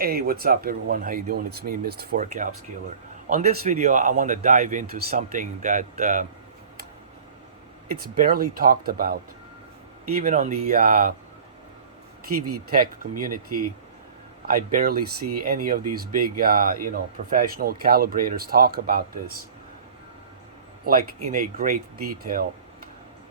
Hey, what's up everyone? How you doing? It's me, Mr. Forecast Killer. On this video, I want to dive into something that it's barely talked about, even on the TV tech community. I barely see any of these big, professional calibrators talk about this, like in a great detail.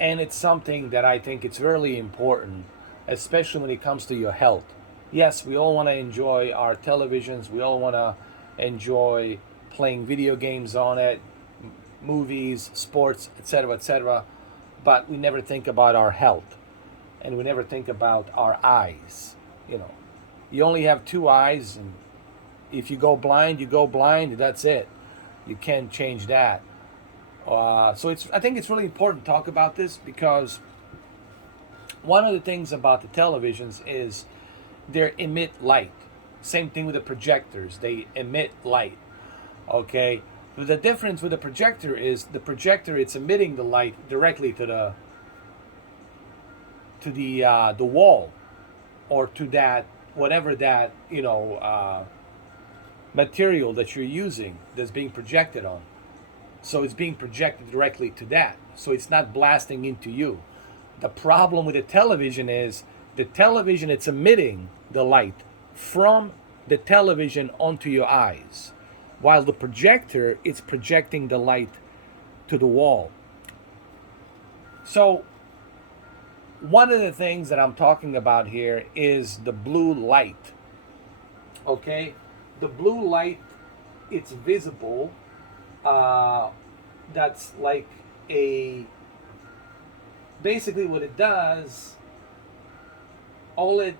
And it's something that I think it's really important, especially when it comes to your health. Yes, we all want to enjoy our televisions. We all want to enjoy playing video games on it, movies, sports, etc., etc. But we never think about our health, and we never think about our eyes. You know, you only have two eyes, and if you go blind, you go blind. That's it. You can't change that. I think it's really important to talk about this because one of the things about the televisions is they emit light. Same thing with the projectors; they emit light. Okay, but the difference with the projector is the projector it's emitting the light directly to the wall or to that whatever that material that you're using that's being projected on. So it's being projected directly to that. So it's not blasting into you. The problem with the television is the television it's emitting the light from the television onto your eyes, while the projector it's projecting the light to the wall. So one of the things that I'm talking about here is the blue light. Okay? The blue light it's visible. That's like a basically what it does. All it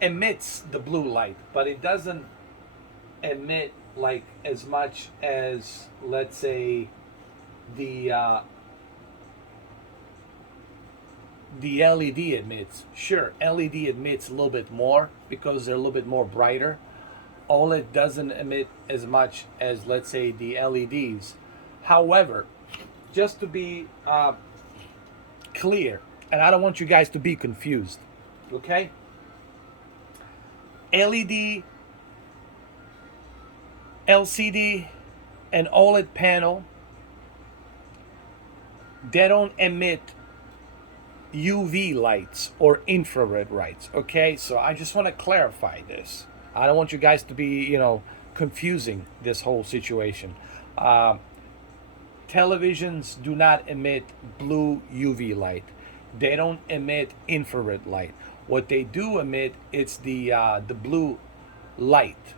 emits the blue light, but it doesn't emit like as much as, let's say, the LED emits. Sure, LED emits a little bit more because they're a little bit more brighter. OLED doesn't emit as much as, let's say, the LEDs. However, just to be clear, and I don't want you guys to be confused, okay? LED, LCD, and OLED panel, they don't emit UV lights or infrared lights, okay? So I just want to clarify this. I don't want you guys to be, confusing this whole situation. Televisions do not emit blue UV light. They don't emit infrared light. What they do emit it's the blue light.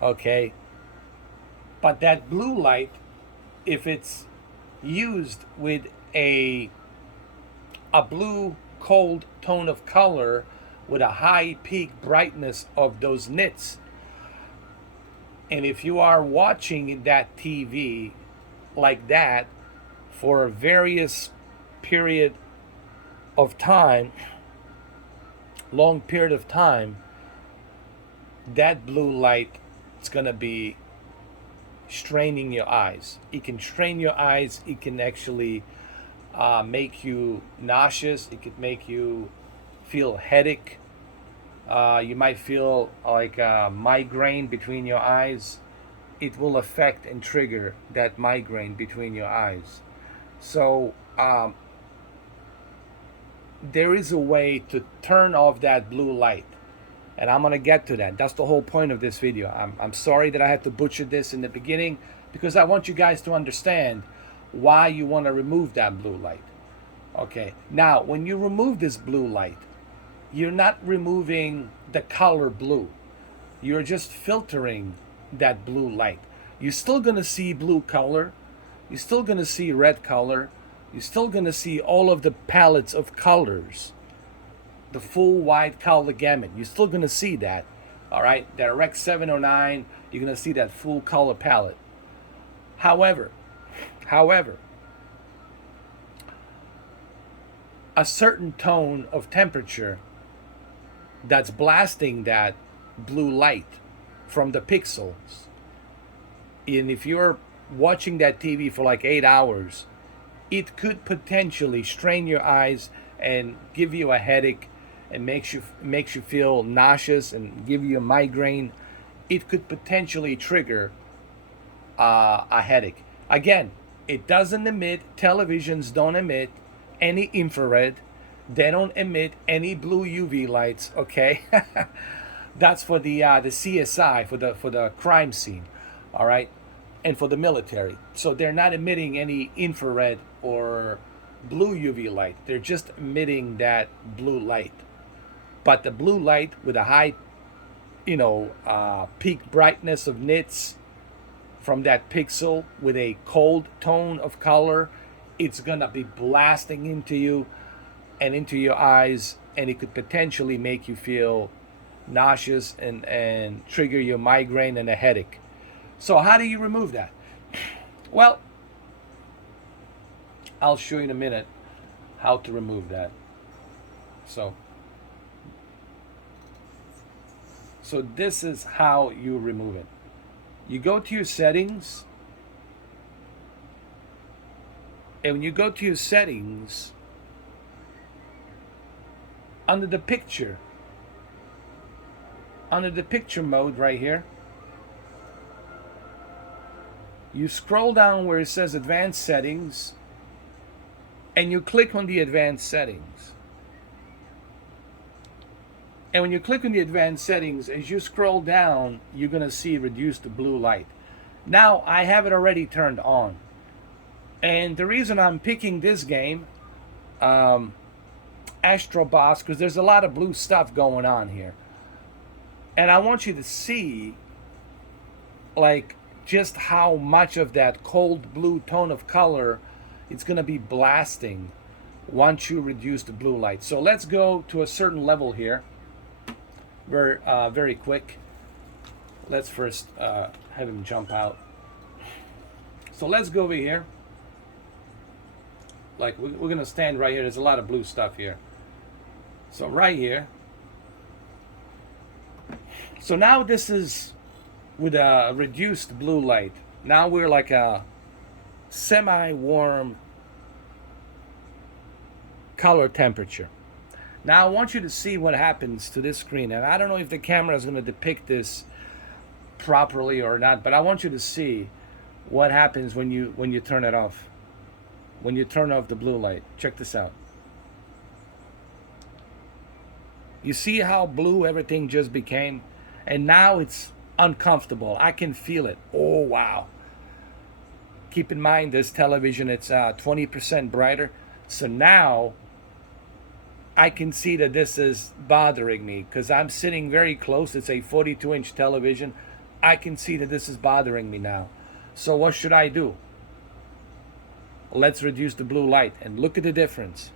Okay, but that blue light, if it's used with a blue cold tone of color with a high peak brightness of those nits. And if you are watching that TV like that for a various period of time, long period of time, that blue light is going to be straining your eyes. It can strain your eyes. It can actually make you nauseous. It could make you feel headache. You might feel like a migraine between your eyes. It will affect and trigger that migraine between your eyes. So there is a way to turn off that blue light. And I'm going to get to that. That's the whole point of this video. I'm sorry that I had to butcher this in the beginning because I want you guys to understand why you want to remove that blue light. Okay, now when you remove this blue light, you're not removing the color blue. You're just filtering that blue light. You're still going to see blue color. You're still going to see red color. You're still going to see all of the palettes of colors. The full wide color gamut. You're still going to see that. All right, that Rec 709, you're going to see that full color palette. However, a certain tone of temperature that's blasting that blue light from the pixels. And if you're watching that TV for like 8 hours, it could potentially strain your eyes and give you a headache and makes you feel nauseous and give you a migraine, it could potentially trigger a headache. Again, it doesn't emit, televisions don't emit any infrared, they don't emit any blue UV lights, okay? That's for the CSI, for the crime scene, all right, and for the military. So they're not emitting any infrared or blue UV light. They're just emitting that blue light. But the blue light with a high, peak brightness of nits from that pixel with a cold tone of color, it's gonna be blasting into you and into your eyes, and it could potentially make you feel nauseous and trigger your migraine and a headache. So how do you remove that? Well, I'll show you in a minute how to remove that. So this is how you remove it. You go to your settings, and when you go to your settings, under the picture mode right here, you scroll down where it says advanced settings, and you click on the advanced settings. And when you click on the advanced settings, as you scroll down, you're going to see reduced blue light. Now, I have it already turned on. And the reason I'm picking this game, Astro Boss, because there's a lot of blue stuff going on here. And I want you to see, like, just how much of that cold blue tone of color it's going to be blasting once you reduce the blue light. So let's go to a certain level here. Very quick. Let's first have him jump out. So let's go over here. Like we're gonna stand right here. There's a lot of blue stuff here. So right here. So now this is with a reduced blue light. Now we're like a semi-warm color temperature. Now I want you to see what happens to this screen, and I don't know if the camera is going to depict this properly or not, but I want you to see what happens when you turn it off. When you turn off the blue light. Check this out. You see how blue everything just became? And now it's uncomfortable. I can feel it. Oh, wow. Keep in mind, this television, it's 20% brighter. So now I can see that this is bothering me because I'm sitting very close. It's a 42-inch television. I can see that this is bothering me now. So what should I do? Let's reduce the blue light and look at the difference.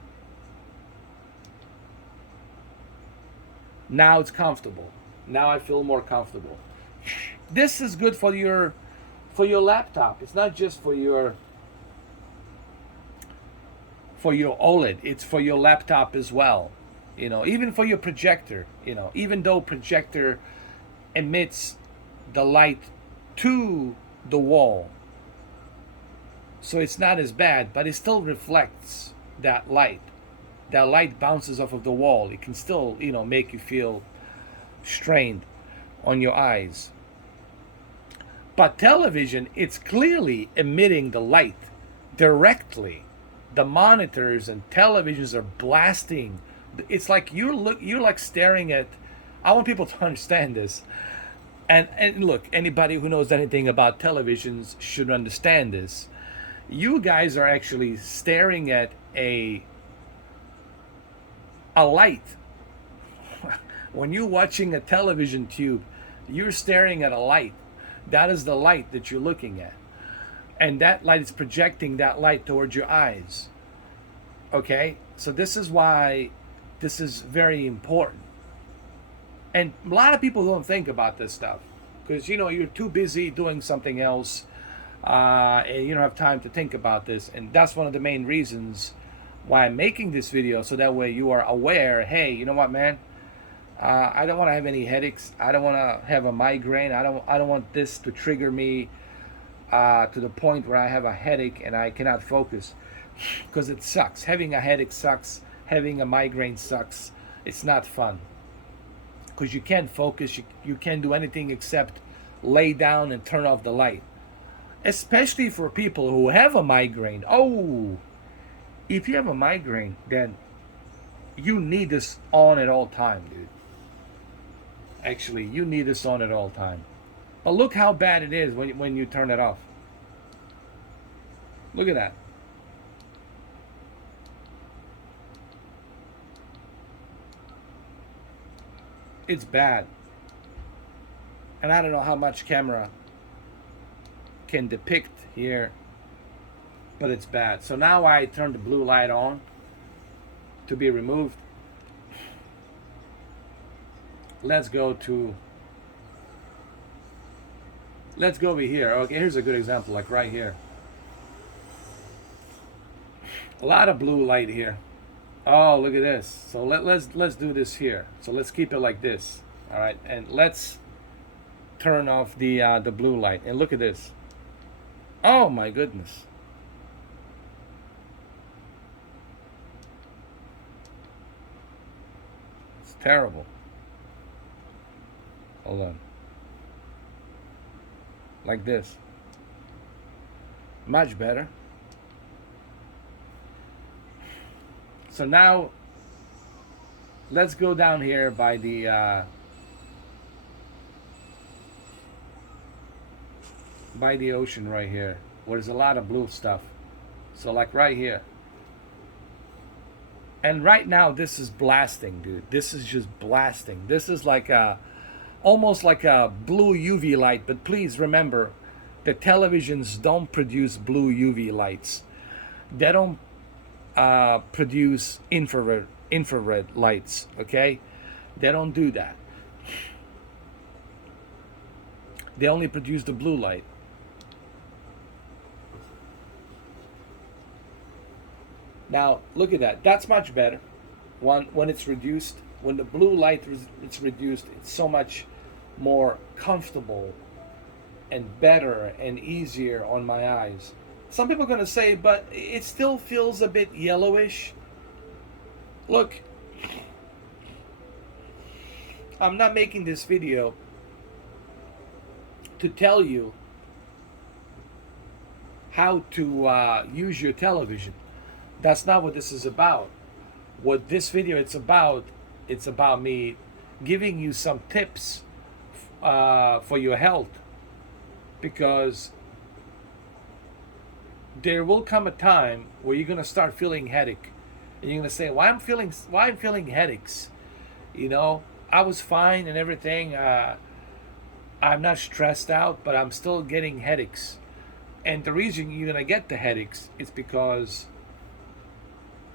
Now it's comfortable. Now I feel more comfortable. This is good for your laptop. It's not just for your OLED, it's for your laptop as well. Even for your projector, even though projector emits the light to the wall, so it's not as bad, but it still reflects that light. That light bounces off of the wall. It can still, make you feel strained on your eyes. But television, it's clearly emitting the light directly. The monitors and televisions are blasting. It's like you're like staring at. I want people to understand this, and look, anybody who knows anything about televisions should understand this. You guys are actually staring at a light. When you're watching a television tube, you're staring at a light. That is the light that you're looking at. And that light is projecting that light towards your eyes. Okay? So this is why this is very important. And a lot of people don't think about this stuff. Because, you're too busy doing something else. And you don't have time to think about this. And that's one of the main reasons why I'm making this video. So that way you are aware, hey, you know what, man? I don't want to have any headaches. I don't want to have a migraine. I don't want this to trigger me to the point where I have a headache and I cannot focus, because it sucks. Having a headache sucks. Having a migraine sucks. It's not fun because you can't focus. You can't do anything except lay down and turn off the light. Especially for people who have a migraine. Oh, if you have a migraine, then you need this on at all time, dude. Actually, you need this on at all time. But look how bad it is when you turn it off. Look at that. It's bad. And I don't know how much camera can depict here, but it's bad. So now I turn the blue light on to be removed. Let's go over here. Okay, here's a good example, like right here. A lot of blue light here. Oh, look at this. So let's do this here. So let's keep it like this. All right, and let's turn off the blue light. And look at this. Oh my goodness. It's terrible. Hold on. Like this. Much better. So now let's go down here by the ocean right here, where there's a lot of blue stuff. So like right here. And right now this is blasting, dude. This is just blasting. This is like almost like a blue UV light, but please remember the televisions don't produce blue UV lights. They don't produce infrared lights, okay? They don't do that. They only produce the blue light. Now look at that. That's much better. When it's reduced, when the blue light is reduced, it's so much more comfortable and better and easier on my eyes. Some people are going to say, but it still feels a bit yellowish. Look, I'm not making this video to tell you how to use your television. That's not what this is about. What this video it's about me giving you some tips for your health, because there will come a time where you're gonna start feeling headache, and you're gonna say, why I'm feeling headaches? You know, I was fine and everything. I'm not stressed out, but I'm still getting headaches. And the reason you're gonna get the headaches is because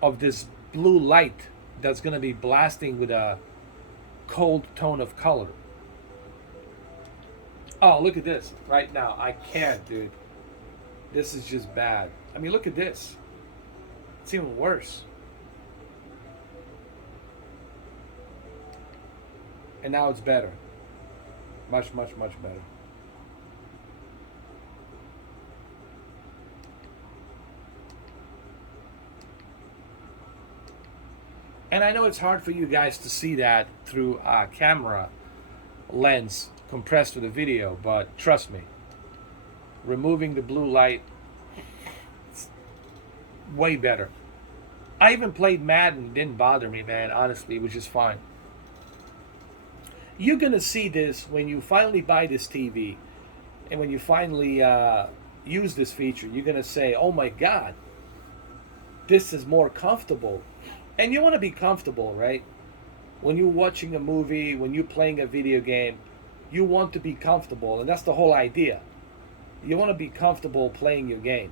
of this blue light that's gonna be blasting with a cold tone of color. Oh, look at this right now. I can't, dude. This is just bad. I mean, look at this. It's even worse. And now it's better. Much, much, much better. And I know it's hard for you guys to see that through a camera lens compressed with a video, but trust me, removing the blue light, it's way better. I even played Madden, it didn't bother me, man. Honestly, it was just fine. You're gonna see this when you finally buy this TV, and when you finally use this feature. You're gonna say, "Oh my God, this is more comfortable." And you want to be comfortable, right? When you're watching a movie, when you're playing a video game, you want to be comfortable, and that's the whole idea. You want to be comfortable playing your game.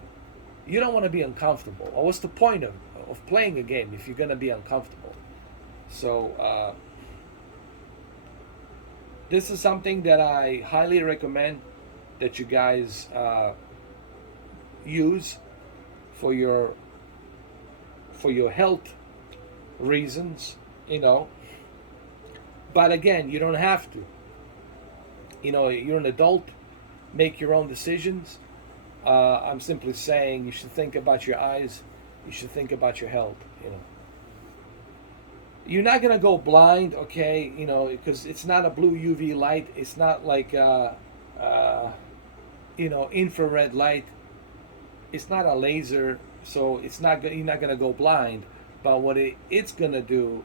You don't want to be uncomfortable. Or what's the point of playing a game if you're going to be uncomfortable? So this is something that I highly recommend that you guys use for your health reasons, you know. But again, you don't have to. You know, you're an adult, make your own decisions. I'm simply saying you should think about your eyes, you should think about your health, you know. You're not gonna go blind, okay? Because it's not a blue UV light. It's not like uh, infrared light. It's not a laser, so you're not gonna go blind. But what it's gonna do,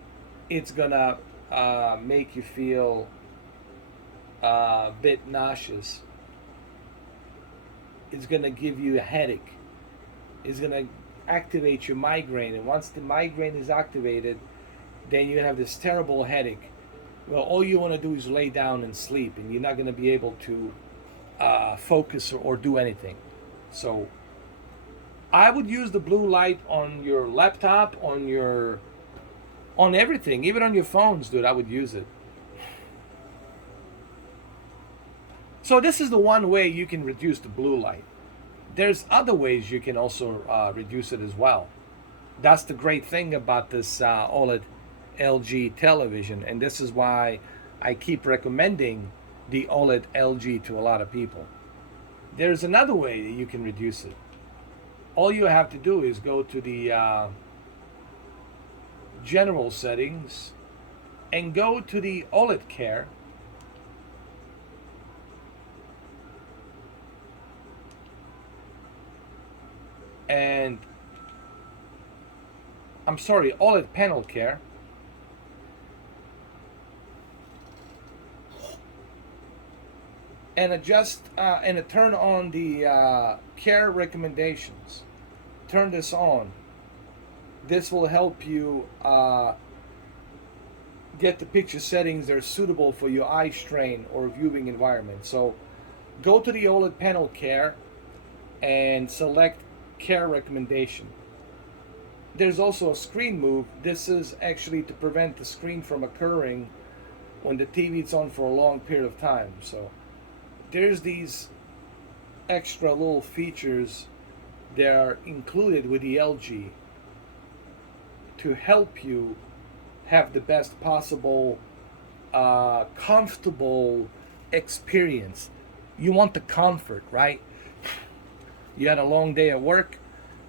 it's gonna make you feel a bit nauseous. It's gonna give you a headache. It's gonna activate your migraine, and once the migraine is activated, then you have this terrible headache. Well, all you want to do is lay down and sleep, and you're not going to be able to focus or do anything. So I would use the blue light on your laptop, on everything, even on your phones, dude. I would use it. So this is the one way you can reduce the blue light. There's other ways you can also reduce it as well. That's the great thing about this OLED LG television, and this is why I keep recommending the OLED LG to a lot of people. There's another way that you can reduce it. All you have to do is go to the general settings and go to the OLED care, and I'm sorry, OLED panel care, and adjust and turn on the care recommendations. Turn this on. This will help you get the picture settings that are suitable for your eye strain or viewing environment. So go to the OLED panel care and select care recommendation. There's also a screen move. This is actually to prevent the screen from occurring when the TV is on for a long period of time. So there's these extra little features that are included with the LG to help you have the best possible comfortable experience. You want the comfort, right? You had a long day at work.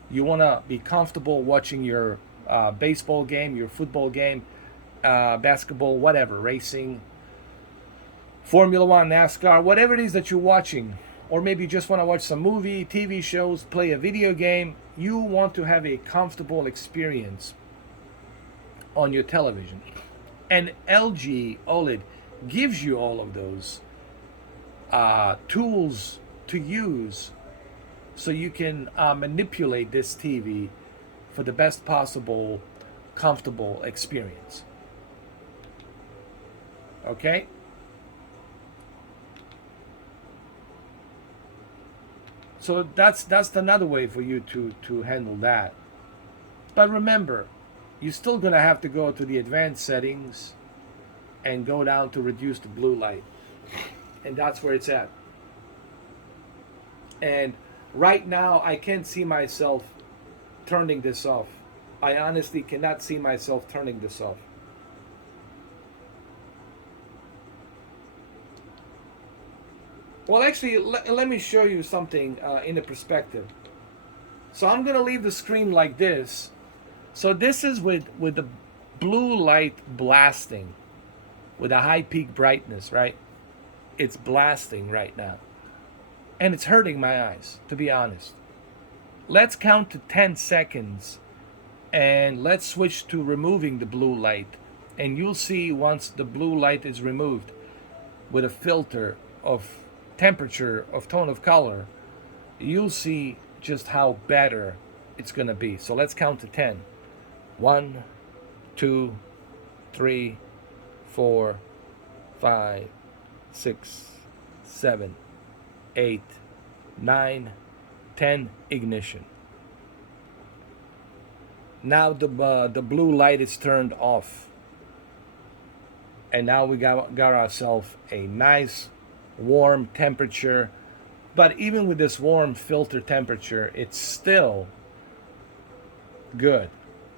You want to be comfortable watching your baseball game, your football game, basketball, whatever, racing, Formula One, NASCAR, whatever it is that you're watching. Or maybe you just want to watch some movie, TV shows, play a video game. You want to have a comfortable experience on your television. And LG OLED gives you all of those tools to use so you can manipulate this TV for the best possible comfortable experience. Okay? So that's another way for you to handle that. But remember, you're still gonna have to go to the advanced settings and go down to reduce the blue light. And that's where it's at. And right now I can't see myself turning this off. I honestly cannot see myself turning this off. Well, actually, let me show you something in a perspective. So I'm gonna leave the screen like this. So this is with the blue light blasting with a high peak brightness, right? It's blasting right now. And it's hurting my eyes, to be honest. Let's count to 10 seconds and let's switch to removing the blue light. And you'll see once the blue light is removed with a filter of temperature, of tone of color, you'll see just how better it's gonna be. So let's count to 10. 1, 2, 3, 4, 5, 6, 7, 8, 9, 10. Ignition. Now the blue light is turned off, and now we got ourselves a nice warm temperature. But even with this warm filter temperature, it's still good.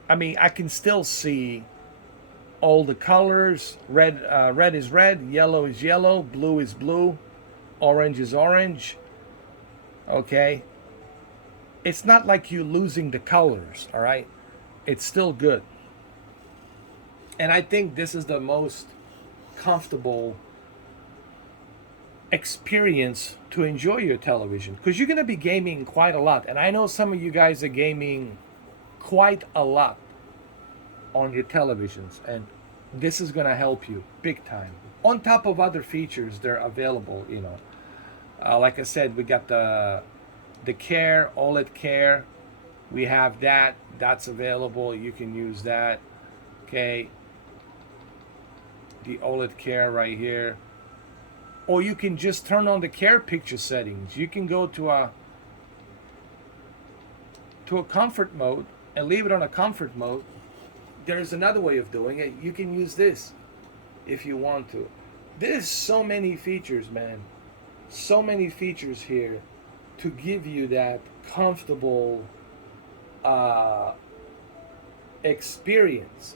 I mean, I can still see all the colors. Red is red, yellow is yellow, blue is blue, orange is orange. Okay, it's not like you losing the colors. All right, it's still good. And I think this is the most comfortable experience to enjoy your television, because you're going to be gaming quite a lot. And I know some of you guys are gaming quite a lot on your televisions, and this is going to help you big time. On top of other features that are available, like I said, we got the Care OLED Care. We have that's available. You can use that. Okay, the OLED Care right here. Or you can just turn on the Care picture settings. You can go to a comfort mode and leave it on a comfort mode. There's another way of doing it. You can use this if you want to. There's so many features, man. So many features here to give you that comfortable experience.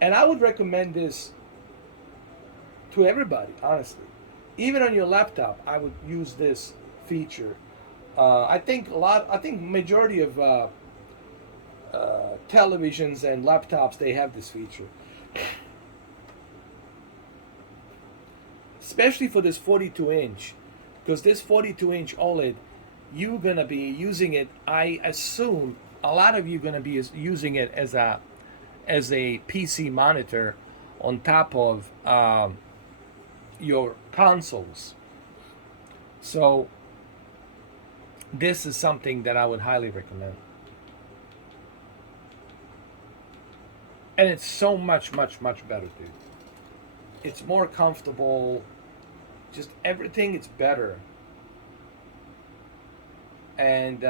And I would recommend this to everybody, honestly. Even on your laptop, I would use this feature. I think majority of televisions and laptops, they have this feature. Especially for this 42-inch, because this 42-inch OLED, you're gonna be using it. I assume a lot of you are gonna be using it as a PC monitor on top of your consoles. So this is something that I would highly recommend. And it's so much better, dude. It's more comfortable. Just everything, it's better. And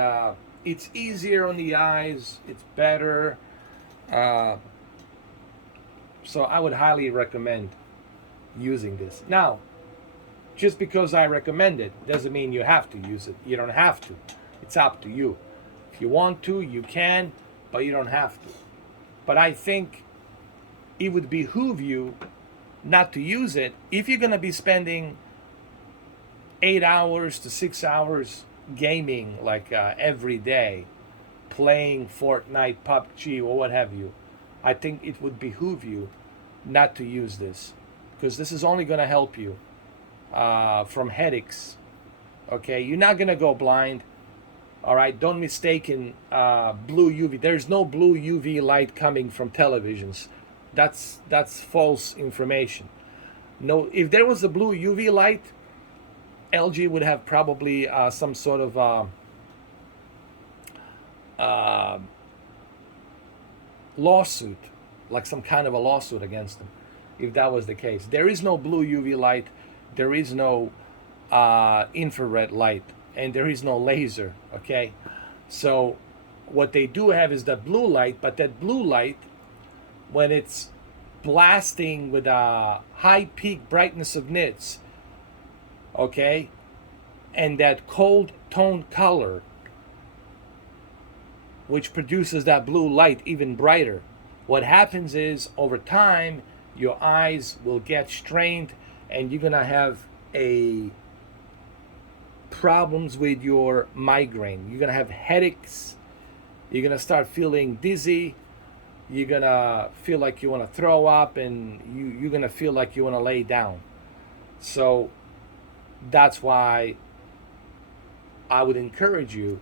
it's easier on the eyes. It's better. So I would highly recommend using this. Now, just because I recommend it doesn't mean you have to use it. You don't have to. It's up to you. If you want to, you can, but you don't have to. But I think it would behoove you not to use it if you're going to be spending 8 hours to 6 hours gaming like every day, playing Fortnite, PUBG, or what have you. I think it would behoove you not to use this, because this is only going to help you from headaches. Okay, you're not going to go blind. All right, don't mistake blue UV. There's no blue UV light coming from televisions. That's false information. No, if there was a blue UV light, LG would have probably some sort of lawsuit, like some kind of a lawsuit against them, if that was the case. There is no blue UV light, there is no infrared light, and there is no laser. Okay, so what they do have is that blue light, but that blue light, when it's blasting with a high peak brightness of nits, okay, and that cold tone color, which produces that blue light even brighter, what happens is over time your eyes will get strained, and you're gonna have problems with your migraine. You're gonna have headaches. You're gonna start feeling dizzy. You're gonna feel like you want to throw up, and you're gonna feel like you want to lay down. So that's why I would encourage you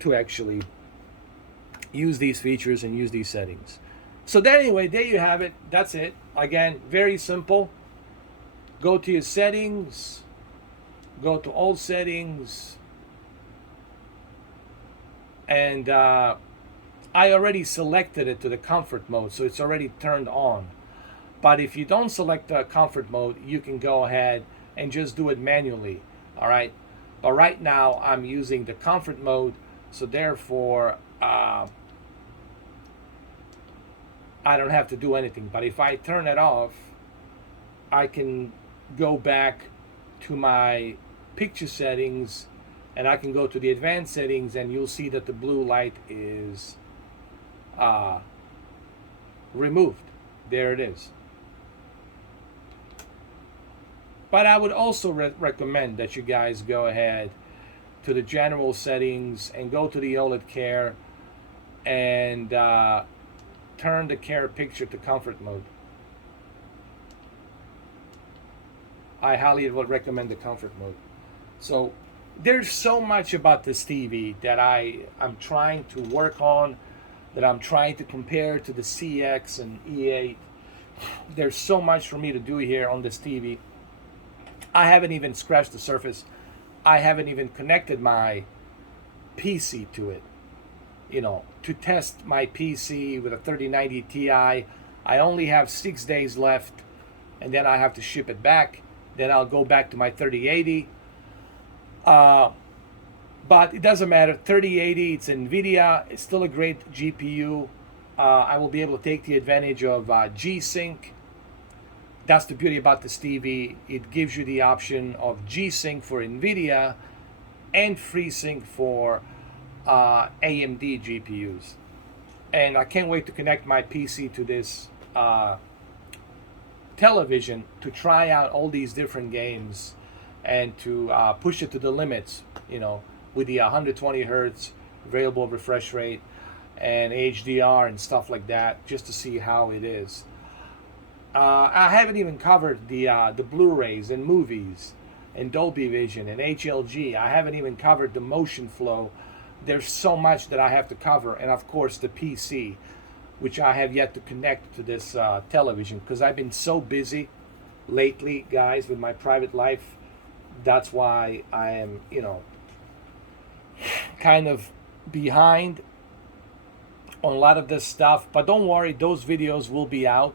to actually use these features and use these settings. So anyway, there you have it. That's it. Again, very simple. Go to your settings, go to all settings, and I already selected it to the comfort mode, so it's already turned on. But if you don't select the comfort mode, you can go ahead and just do it manually. All right, but right now I'm using the comfort mode, so therefore I don't have to do anything. But if I turn it off, I can go back to my picture settings, and I can go to the advanced settings, and you'll see that the blue light is removed. There it is. But I would also recommend that you guys go ahead to the general settings and go to the OLED Care and turn the Care picture to comfort mode. I highly would recommend the comfort mode. So there's so much about this TV that I'm trying to work on, that I'm trying to compare to the CX and E8. There's so much for me to do here on this TV. I haven't even scratched the surface. I haven't even connected my PC to it. You know, to test my PC with a 3090 Ti, I only have 6 days left, and then I have to ship it back. Then I'll go back to my 3080. But it doesn't matter. 3080, it's NVIDIA. It's still a great GPU. I will be able to take the advantage of G-Sync. That's the beauty about this TV. It gives you the option of G-Sync for NVIDIA and FreeSync for AMD GPUs. And I can't wait to connect my PC to this television to try out all these different games and to push it to the limits, you know, with the 120 hertz variable refresh rate and HDR and stuff like that, just to see how it is. I haven't even covered the Blu-rays and movies and Dolby Vision and HLG. I haven't even covered the motion flow. There's so much that I have to cover, and of course the PC, which I have yet to connect to this television because I've been so busy lately, guys, with my private life. That's why I am, you know, kind of behind on a lot of this stuff. But don't worry, those videos will be out.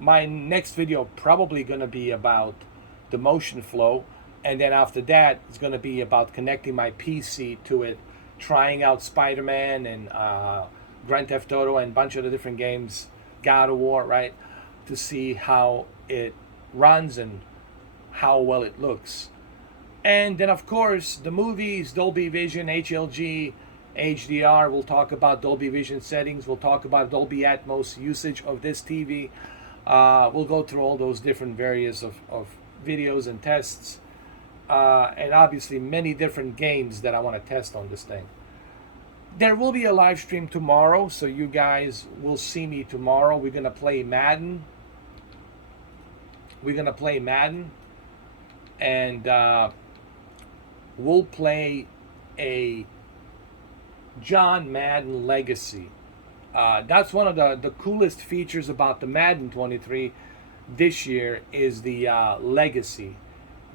My next video probably going to be about the motion flow, and then after that it's going to be about connecting my PC to it, trying out Spider-Man and Grand Theft Auto and a bunch of the different games, God of War, right, to see how it runs and how well it looks. And then of course the movies, Dolby Vision, HLG, HDR. We'll talk about Dolby Vision settings. We'll talk about Dolby Atmos usage of this TV. We'll go through all those different various of videos and tests. And obviously many different games that I want to test on this thing. There will be a live stream tomorrow, so you guys will see me tomorrow. We're going to play Madden. And we'll play a John Madden Legacy. That's one of the coolest features about the Madden 23 this year is the legacy.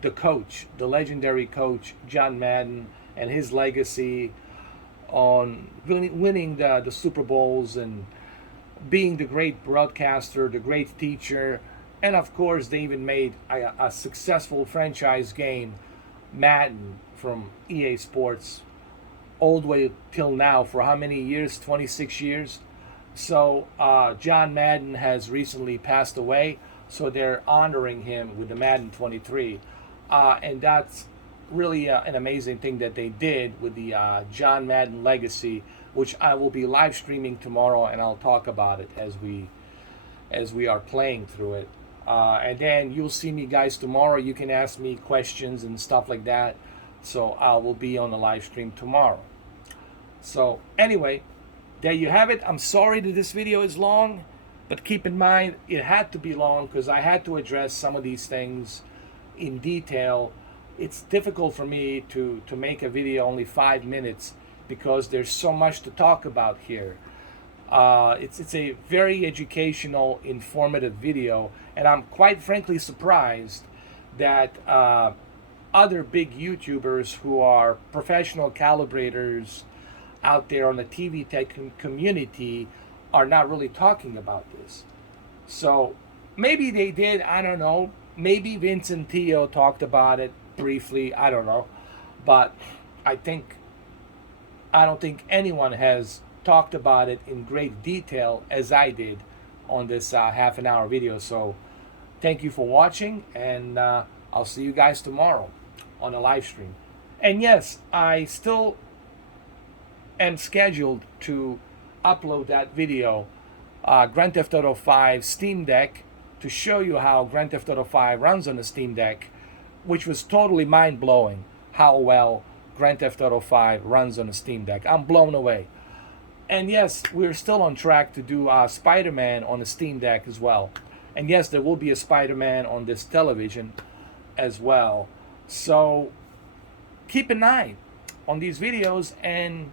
The coach, the legendary coach, John Madden, and his legacy on winning the Super Bowls and being the great broadcaster, the great teacher. And of course, they even made a successful franchise game, Madden, from EA Sports, all the way till now for how many years? 26 years. So John Madden has recently passed away, so they're honoring him with the Madden 23. And that's really an amazing thing that they did with the John Madden Legacy, which I will be live streaming tomorrow, and I'll talk about it as we are playing through it. And then you'll see me guys tomorrow. You can ask me questions and stuff like that. So I will be on the live stream tomorrow. So anyway, there you have it. I'm sorry that this video is long, but keep in mind it had to be long because I had to address some of these things in detail. It's difficult for me to make a video only 5 minutes because there's so much to talk about here. It's a very educational, informative video, and I'm quite frankly surprised that other big YouTubers who are professional calibrators out there on the TV tech community are not really talking about this. So maybe they did, I don't know. Maybe Vince and Theo talked about it briefly, I don't know. But I don't think anyone has talked about it in great detail as I did on this half an hour video. So thank you for watching, and I'll see you guys tomorrow on a live stream. And yes, I still am scheduled to upload that video, Grand Theft Auto 5 Steam Deck, to show you how Grand Theft Auto 5 runs on the Steam Deck, which was totally mind-blowing how well Grand Theft Auto 5 runs on the Steam Deck. I'm blown away. And yes, we're still on track to do Spider-Man on the Steam Deck as well. And yes, there will be a Spider-Man on this television as well. So keep an eye on these videos, and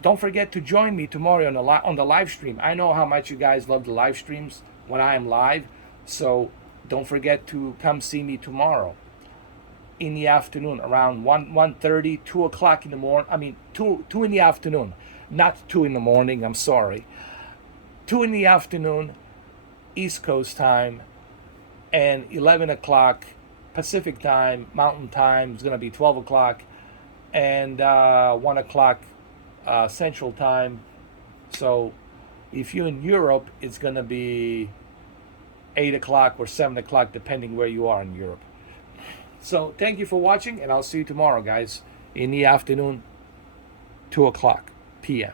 don't forget to join me tomorrow on the live stream. I know how much you guys love the live streams when I am live, so don't forget to come see me tomorrow in the afternoon around 1:30, 2 o'clock in the morning. I mean 2 in the afternoon, not 2 in the morning. I'm sorry. 2 in the afternoon, East Coast time, and 11 o'clock Pacific time. Mountain time is going to be 12 o'clock, and 1 o'clock Central time. So if you're in Europe, it's going to be 8 o'clock or 7 o'clock, depending where you are in Europe. So thank you for watching, and I'll see you tomorrow, guys, in the afternoon, 2 o'clock p.m.